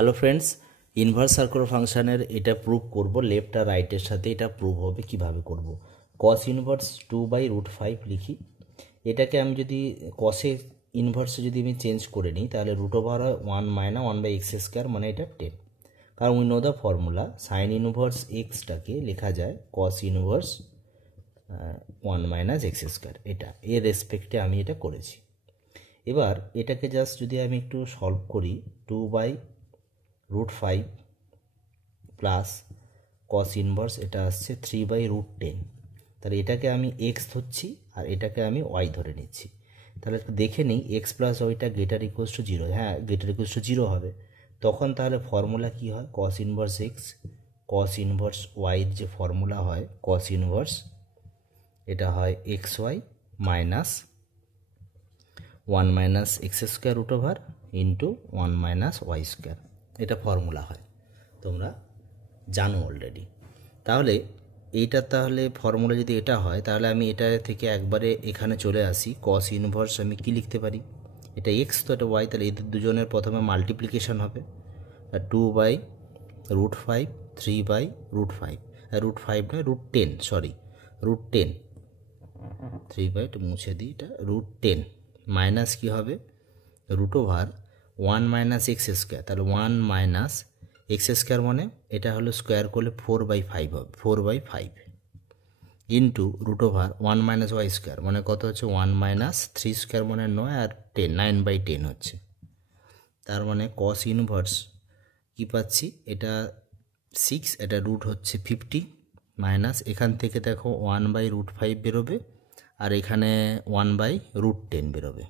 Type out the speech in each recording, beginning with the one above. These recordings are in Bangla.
হ্যালো ফ্রেন্ডস, ইনভার্স সার্কুলার ফাংশনের এটা প্রুভ করব। লেফট আর রাইটের সাথে এটা প্রুভ হবে। কিভাবে করব? কস ইনভার্স 2/√5 লিখি। এটাকে আমি যদি কসে ইনভার্সে যদি আমি চেঞ্জ করে নিই তাহলে রুট ওভার হয় 1 - 1/x², মানে এটা 10। কারণ we know the formula, sine inverse এক্সটাকে লেখা যায় কস ইনভার্স 1 - x²। এটা এর রেসপেক্টে আমি এটা করেছি। এবার এটাকে জাস্ট যদি আমি একটু সলভ করি, 2/√5 প্লাস কস ইনভার্স এটা আসছে 3/√10। তাহলে এটাকে আমি এক্স ধরছি আর এটাকে আমি ওয়াই ধরে নিচ্ছি। তাহলে দেখে নিই এক্স প্লাস ওয়াইটা গ্রেটার ইকুয়ালস টু 0। হ্যাঁ, গ্রেটার ইকুয়ালস টু 0 হবে। তখন তাহলে ফর্মুলা কি হয়? Cos inverse x cos inverse ওয়াইয়ের যে ফর্মুলা হয়, কস ইনভার্স এটা হয় x y minus 1 - x² root over into 1 - y²। এটা ফর্মুলা হয়, তোমরা জানো অলরেডি। তাহলে তাহলে ফর্মুলা যদি এটা হয় তাহলে আমি এটা থেকে একবারে এখানে চলে আসি। কস ইনভার্স আমি কি লিখতে পারি? এটা এক্স তো এটা ওয়াই, তাহলে এদের দুজনের প্রথমে মাল্টিপ্লিকেশন হবে। 2/√5 3/√5, √5 নয় √10, সরি √10, 3/, মুছে দিই, এটা √10 মাইনাস কী হবে? Root over 1 - x²। তাহলে 1 - x² মানে এটা হলো স্কোয়ার করলে 4/5 হবে, 4/5 ইন্টু রুট ওভার 1 - y² মানে কত হচ্ছে? 1 - 3² মানে 9 আর 10, 9/10 হচ্ছে। তার মানে কস ইনভার্স কী পাচ্ছি? এটা 6, এটা রুট হচ্ছে 50 মাইনাস এখান থেকে দেখো 1/√5 বেরোবে আর এখানে 1/√10 বেরোবে।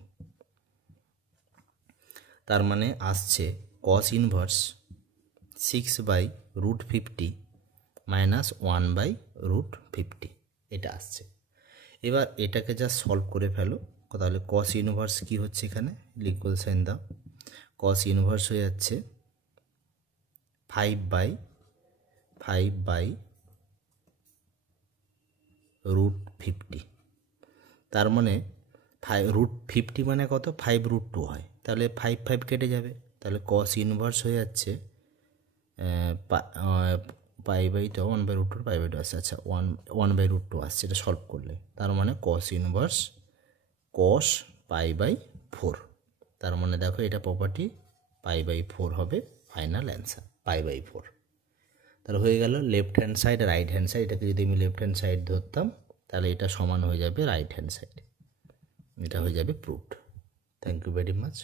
তার মানে আসছে কস ইনভার্স 6/√50 মাইনাস 1/√50, এটা আসছে। এবার এটাকে যা সলভ করে ফেলো, তাহলে কস ইনভার্স কী হচ্ছে? এখানে ইকুয়াল সাইন দাও। কস ইনভার্স হয়ে যাচ্ছে 5/√50। তার মানে √50 মানে কত? 5√2 হয়। তাহলে 5 কেটে যাবে। তাহলে কস ইনভার্স হয়ে যাচ্ছে পাই/2 1/√2 পাই/2 আসছে। আচ্ছা, 1/√2 আসছে এটা সলভ করলে। তার মানে কস ইনভার্স কস π/4। তার মানে দেখো এটা প্রপার্টি π/4 হবে ফাইনাল অ্যান্সার, π/4। তাহলে হয়ে গেল লেফট হ্যান্ড সাইড আর রাইট হ্যান্ড সাইড। এটাকে যদি আমি লেফট হ্যান্ড সাইড ধরতাম তাহলে এটা সমান হয়ে যাবে রাইট হ্যান্ড সাইড। এটা হয়ে যাবে proved. Thank you very much.